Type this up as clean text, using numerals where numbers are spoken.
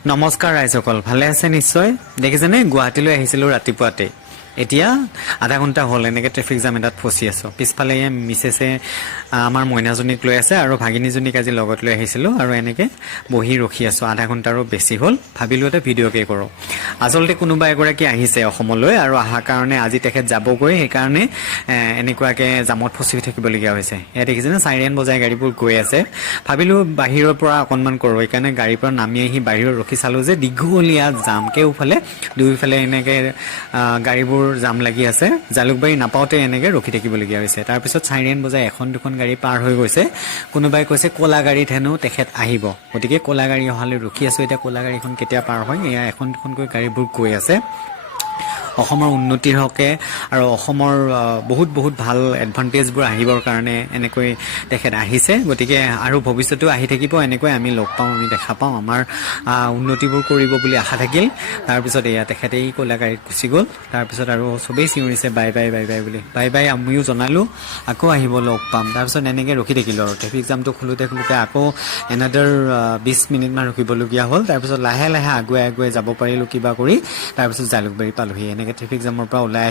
নমস্কাৰ ৰাইজসকল, ভালে আছে নিশ্চয়। দেখিছেনে গুৱাহাটীলৈ আহিছিলোঁ ৰাতিপুৱাতে, এতিয়া আধা ঘণ্টা হ'ল এনেকৈ ট্ৰেফিক জাম এটাত ফচি আছোঁ। পিছফালে মিছেছে আমাৰ মইনাজনীক লৈ আছে আৰু ভাগিনীজনীক আজি লগত লৈ আহিছিলোঁ আৰু এনেকৈ বহি ৰখি আছোঁ। আধা ঘণ্টাৰো বেছি হ'ল, ভাবিলোঁ এটা ভিডিঅ'কে কৰোঁ। আচলতে কোনোবা এগৰাকী আহিছে অসমলৈ আৰু অহাৰ কাৰণে আজি তেখেত যাবগৈ, সেইকাৰণে এনেকুৱাকৈ জামত ফচি থাকিবলগীয়া হৈছে। এয়া দেখিছেনে চাইৰেন বজাই গাড়ীবোৰ গৈ আছে। ভাবিলোঁ বাহিৰৰ পৰা অকণমান কৰোঁ, সেইকাৰণে গাড়ীৰ পৰা নামি আহি বাহিৰত ৰখি চালোঁ যে দীঘলীয়া জাম, কেওফালে দুয়োফালে এনেকৈ গাড়ীবোৰ জাম লাগি আছে। জালুকবাৰী নাপাওঁতে এনেকৈ ৰখি থাকিবলগীয়া হৈছে। তাৰপিছত চাইৰেন বজাই এখন দুখন গাড়ী পাৰ হৈ গৈছে। কোনোবাই কৈছে ক'লা গাড়ীত হেনো তেখেত আহিব, গতিকে ক'লা গাড়ী অহালৈ ৰখি আছোঁ। এতিয়া ক'লা গাড়ীখন কেতিয়া পাৰ হয়, এয়া এখন দুখনকৈ গাড়ীবোৰ গৈ আছে। অসমৰ উন্নতিৰ হকে আৰু অসমৰ বহুত ভাল এডভান্টেজবোৰ আহিবৰ কাৰণে এনেকৈ তেখেত আহিছে। গতিকে আৰু ভৱিষ্যতেও আহি থাকিব, এনেকৈ আমি লগ পাওঁ, আমি দেখা পাওঁ। আমাৰ উন্নতিবোৰ কৰিব বুলি আশা থাকিল। তাৰপিছত এয়া তেখেতে এই ক'লা গাড়ীত গুচি গ'ল। তাৰপিছত আৰু চবেই চিঞৰিছে বাই বাই বাই বাই বুলি। বাই বাই আমিও জনালোঁ, আকৌ আহিব, লগ পাম। তাৰপিছত এনেকৈ ৰখি থাকিলোঁ আৰু ট্ৰেফিক জামটো খোলোতে আকৌ এনাডাৰ 20 মিনিটমান ৰখিবলগীয়া হ'ল। তাৰপিছত লাহে লাহে আগুৱাই যাব পাৰিলোঁ কিবা কৰি। তাৰপিছত জালুকবাৰী পালোহি। এনেকৈ ট্ৰেফিক জামৰ পৰা ওলাই